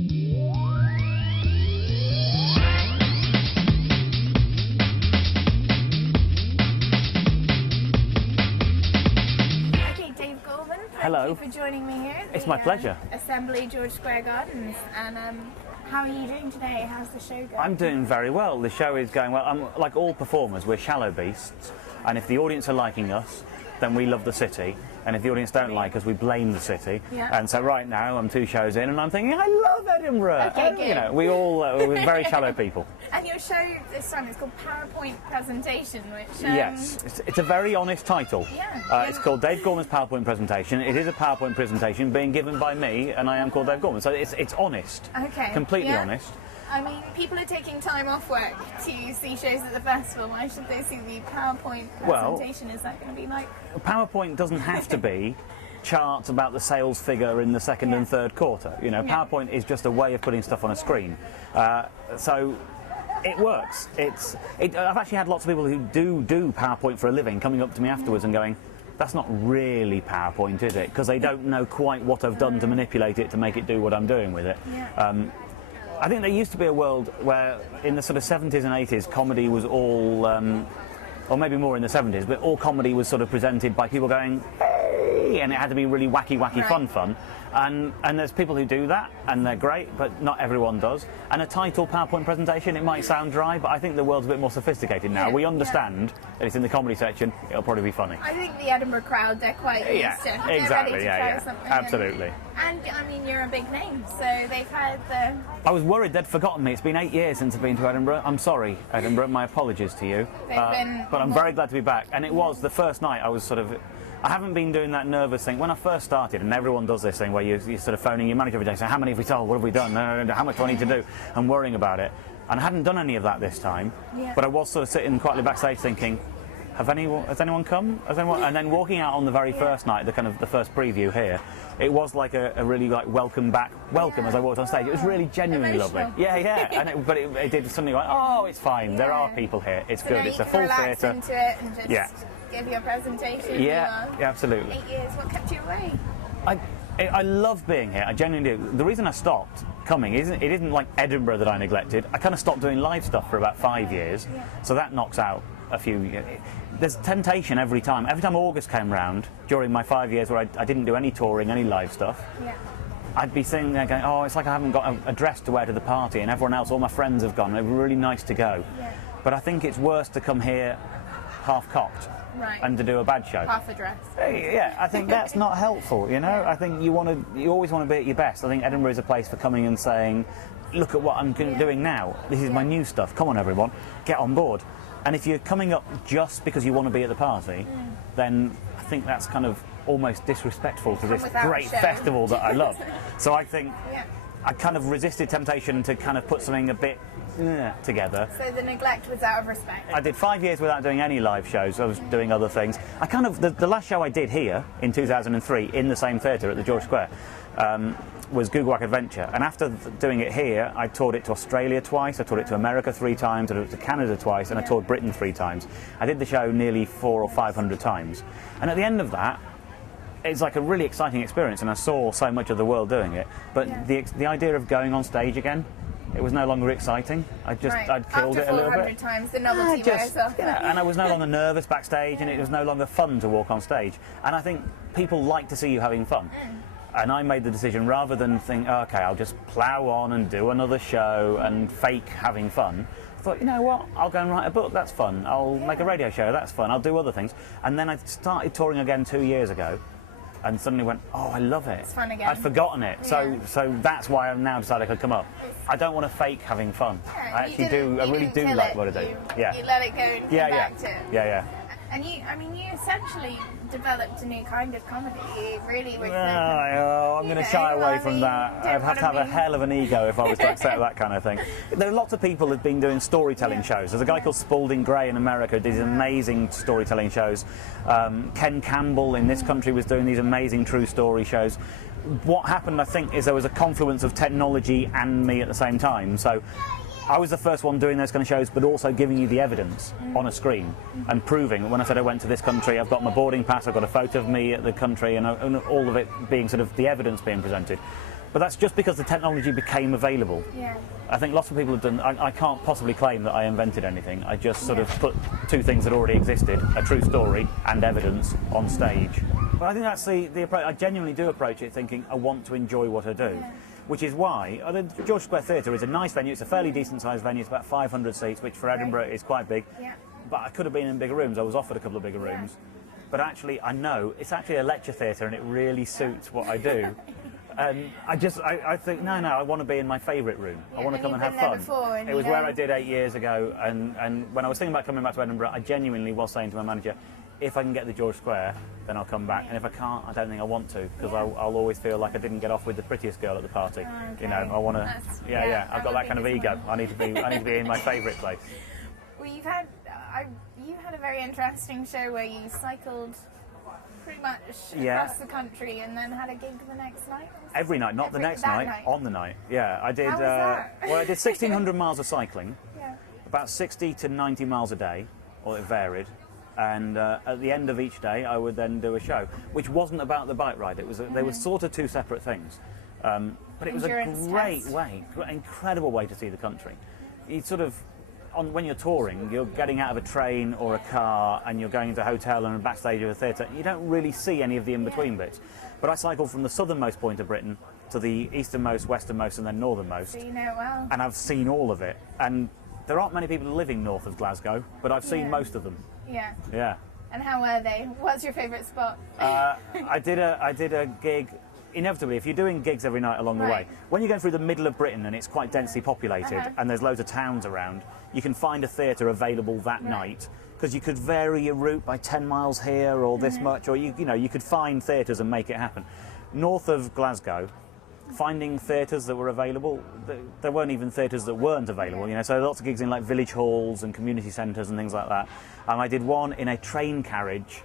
Hello. Thank you for joining me here at It's my pleasure. Assembly George Square Gardens. And how are you doing today? How's the show going? I'm doing very well. The show is going well. Like all performers, we're shallow beasts, and if the audience are liking us, then we love the city. And if the audience don't like us, we blame the city. Yeah. And so right now, I'm 2 shows in, and I'm thinking, I love Edinburgh. Okay, good. You know, we're very shallow people. And your show this time is called PowerPoint Presentation, which... Yes, it's a very honest title. Yeah. It's called Dave Gorman's PowerPoint Presentation. It is a PowerPoint presentation being given by me, and I am called Dave Gorman. So it's honest. Okay. Completely yeah. honest. I mean, people are taking time off work to see shows at the festival. Why should they see the PowerPoint presentation? Is that going to be like... PowerPoint doesn't have to be charts about the sales figure in the second and third quarter. You know, PowerPoint is just a way of putting stuff on a screen. So it works. I've actually had lots of people who do PowerPoint for a living coming up to me afterwards and going, that's not really PowerPoint, is it? Because they don't know quite what I've done to manipulate it to make it do what I'm doing with it. Yeah. I think there used to be a world where in the sort of 70s and 80s comedy was all, or maybe more in the 70s, but all comedy was sort of presented by people going, hey, and it had to be really wacky, right. fun. And there's people who do that, and they're great, but not everyone does. And a title PowerPoint presentation, it might sound dry, but I think the world's a bit more sophisticated now. We understand that it's in the comedy section, it'll probably be funny. I think the Edinburgh crowd, they're quite used to it. Exactly, ready to try something. absolutely. And I mean, you're a big name, so they've had the... I was worried they'd forgotten me. It's been 8 years since I've been to Edinburgh. I'm sorry, Edinburgh, my apologies to you. But I'm very glad to be back. And it was the first night I was sort of... I haven't been doing that nervous thing. When I first started, and everyone does this thing where you're sort of phoning your manager every day saying, how many have we sold, what have we done, how much do I need to do, and worrying about it. And I hadn't done any of that this time, but I was sort of sitting quietly backstage thinking, has anyone come? Has anyone? And then walking out on the very first night, the first preview here, it was like a really like welcome as I walked on stage. It was really genuinely emotional. lovely. Yeah. But it did suddenly like, oh, it's fine. There are people here. It's good. It's a full theatre. Into it and just give your presentation. Yeah, absolutely. 8 years. What kept you away? I love being here. I genuinely do. The reason I stopped coming isn't like Edinburgh that I neglected. I kind of stopped doing live stuff for about 5 years, so that knocks out a few. There's temptation every time. Every time August came round during my 5 years where I didn't do any touring, any live stuff. Yeah. I'd be sitting there going, oh, it's like I haven't got a dress to wear to the party, and everyone else, all my friends have gone. It was really nice to go. Yeah. But I think it's worse to come here half-cocked. Right. And to do a bad show. Half a dress. Yeah, I think that's not helpful, you know? I think you always want to be at your best. I think Edinburgh is a place for coming and saying, look at what I'm doing now. This is my new stuff. Come on, everyone, get on board. And if you're coming up just because you want to be at the party, then I think that's kind of almost disrespectful to this great festival that I love. So I think I kind of resisted temptation to kind of put something a bit together. So the neglect was out of respect. I did 5 years without doing any live shows. I was doing other things. I kind of the last show I did here in 2003 in the same theatre at the George Square was Googlewhack Adventure. And after doing it here, I toured it to Australia twice. I toured it to America 3 times. I toured it to Canada twice, and I toured Britain 3 times. I did the show nearly 400 or 500 times. And at the end of that, it's like a really exciting experience, and I saw so much of the world doing it. But the idea of going on stage again, it was no longer exciting. I'd killed it a little bit. After 400 times, the novelty wears off. And I was no longer nervous backstage, and it was no longer fun to walk on stage. And I think people like to see you having fun. And I made the decision, rather than think, oh, okay, I'll just plough on and do another show and fake having fun, I thought, you know what, I'll go and write a book, that's fun. I'll make a radio show, that's fun. I'll do other things. And then I started touring again 2 years ago, and suddenly went, oh, I love it. It's fun again. I'd forgotten it. So that's why I've now decided I could come up. I don't want to fake having fun. I actually do. I really do like what I do. You let it go and come back to it. Yeah. And you essentially developed a new kind of comedy. You really was. I'm going to shy away from that. I'd have to have a hell of an ego if I was to accept that kind of thing. There are lots of people who've been doing storytelling shows. There's a guy called Spalding Gray in America who did these amazing storytelling shows. Ken Campbell in this country was doing these amazing true story shows. What happened, I think, is there was a confluence of technology and me at the same time. So I was the first one doing those kind of shows, but also giving you the evidence on a screen and proving. When I said I went to this country, I've got my boarding pass, I've got a photo of me at the country, and all of it being sort of the evidence being presented. But that's just because the technology became available. Yeah. I think lots of people have done. I can't possibly claim that I invented anything. I just sort of put two things that already existed, a true story and evidence, on stage. But I think that's the approach. I genuinely do approach it thinking I want to enjoy what I do. Yeah. Which is why the George Square Theatre is a nice venue. It's a fairly decent sized venue. It's about 500 seats, which for Edinburgh is quite big. Yeah. But I could have been in bigger rooms. I was offered a couple of bigger rooms. But actually, I know it's actually a lecture theatre and it really suits what I do. And I think, no, I want to be in my favourite room. I want to come and have fun. It was where I did 8 years ago. And when I was thinking about coming back to Edinburgh, I genuinely was saying to my manager, if I can get the George Square, then I'll come back. And if I can't, I don't think I want to, because I'll always feel like I didn't get off with the prettiest girl at the party. Okay. You know, I want to. I've got that kind of ego. I need to be in my favourite place. Well, you had a very interesting show where you cycled pretty much across the country and then had a gig the next night. Every night, not the next night, on the night. Yeah, I did. How was that? Well, I did 1,600 miles of cycling, Yeah. about 60 to 90 miles a day, or it varied. And at the end of each day, I would then do a show, which wasn't about the bike ride. It was they were sort of two separate things, but it was a great way, incredible way to see the country. You sort of, when you're touring, you're getting out of a train or a car, and you're going into a hotel and backstage of a theatre. You don't really see any of the in-between bits. But I cycled from the southernmost point of Britain to the easternmost, westernmost, and then northernmost. So you know it well. And I've seen all of it. And there aren't many people living north of Glasgow, but I've seen most of them. Yeah. Yeah. And how were they? What's your favourite spot? I did a gig. Inevitably, if you're doing gigs every night along the way, when you're going through the middle of Britain and it's quite densely populated and there's loads of towns around, you can find a theatre available that night, because you could vary your route by 10 miles here or this much, or you could find theatres and make it happen. North of Glasgow, finding theatres that were available, there weren't even theatres that weren't available, so lots of gigs in like village halls and community centres and things like that. I did one in a train carriage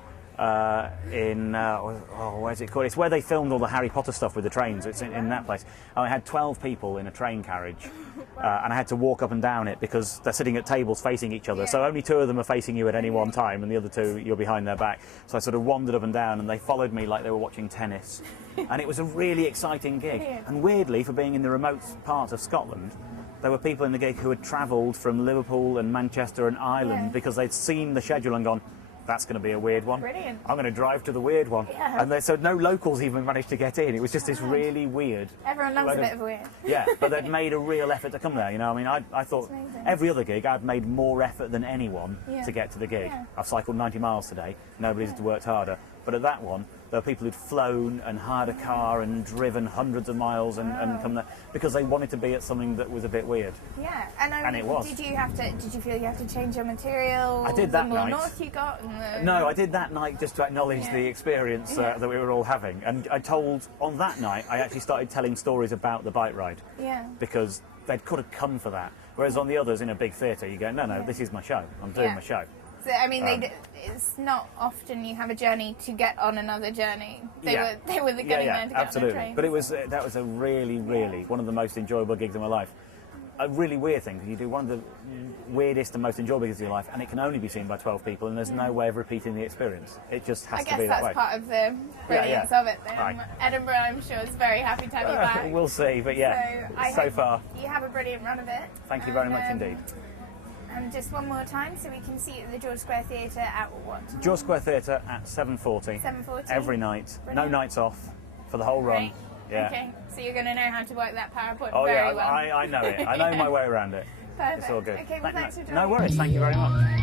where's it called? It's where they filmed all the Harry Potter stuff with the trains. It's in that place. And I had 12 people in a train carriage, and I had to walk up and down it because they're sitting at tables facing each other. So only 2 of them are facing you at any one time, and the other 2 you're behind their back. So I sort of wandered up and down, and they followed me like they were watching tennis. And it was a really exciting gig. And weirdly, for being in the remote part of Scotland, there were people in the gig who had travelled from Liverpool and Manchester and Ireland because they'd seen the schedule and gone, that's going to be a weird one. Brilliant. I'm going to drive to the weird one. Yeah. And so no locals even managed to get in. It was just this really weird. Everyone loves a bit of weird. Yeah, but they'd made a real effort to come there. I thought every other gig I'd made more effort than anyone to get to the gig. Yeah. I've cycled 90 miles today. Nobody's worked harder. But at that one, there were people who'd flown and hired a car and driven hundreds of miles and come there because they wanted to be at something that was a bit weird. Yeah, and it was. Did you feel you have to change your material? I did that the more night. north you got? No, I did that night just to acknowledge the experience that we were all having. And on that night, I actually started telling stories about the bike ride. Yeah. Because they could have come for that. Whereas on the others, in a big theatre, you go, no, this is my show. I'm doing my show. So, I mean, it's not often you have a journey to get on another journey. They were the getting there to get absolutely. on the train. But that was a really, really one of the most enjoyable gigs of my life. A really weird thing, because you do one of the weirdest and most enjoyable gigs of your life, and it can only be seen by 12 people, and there's no way of repeating the experience. It just has to be that way. I guess that's part of the brilliance of it, then. Edinburgh, I'm sure, is very happy to have you back. We'll see, but so far. You have a brilliant run of it. Thank you very much indeed. And just one more time, so we can see it at the George Square Theatre at what time? George Square Theatre at 7:40. 7:40? Every night. Brilliant. No nights off for the whole run. Right. Yeah. Okay, so you're going to know how to work that PowerPoint Oh very yeah, well. I know it. I know my way around it. Perfect. It's all good. Okay, well, thanks for joining. No worries. Thank you very much.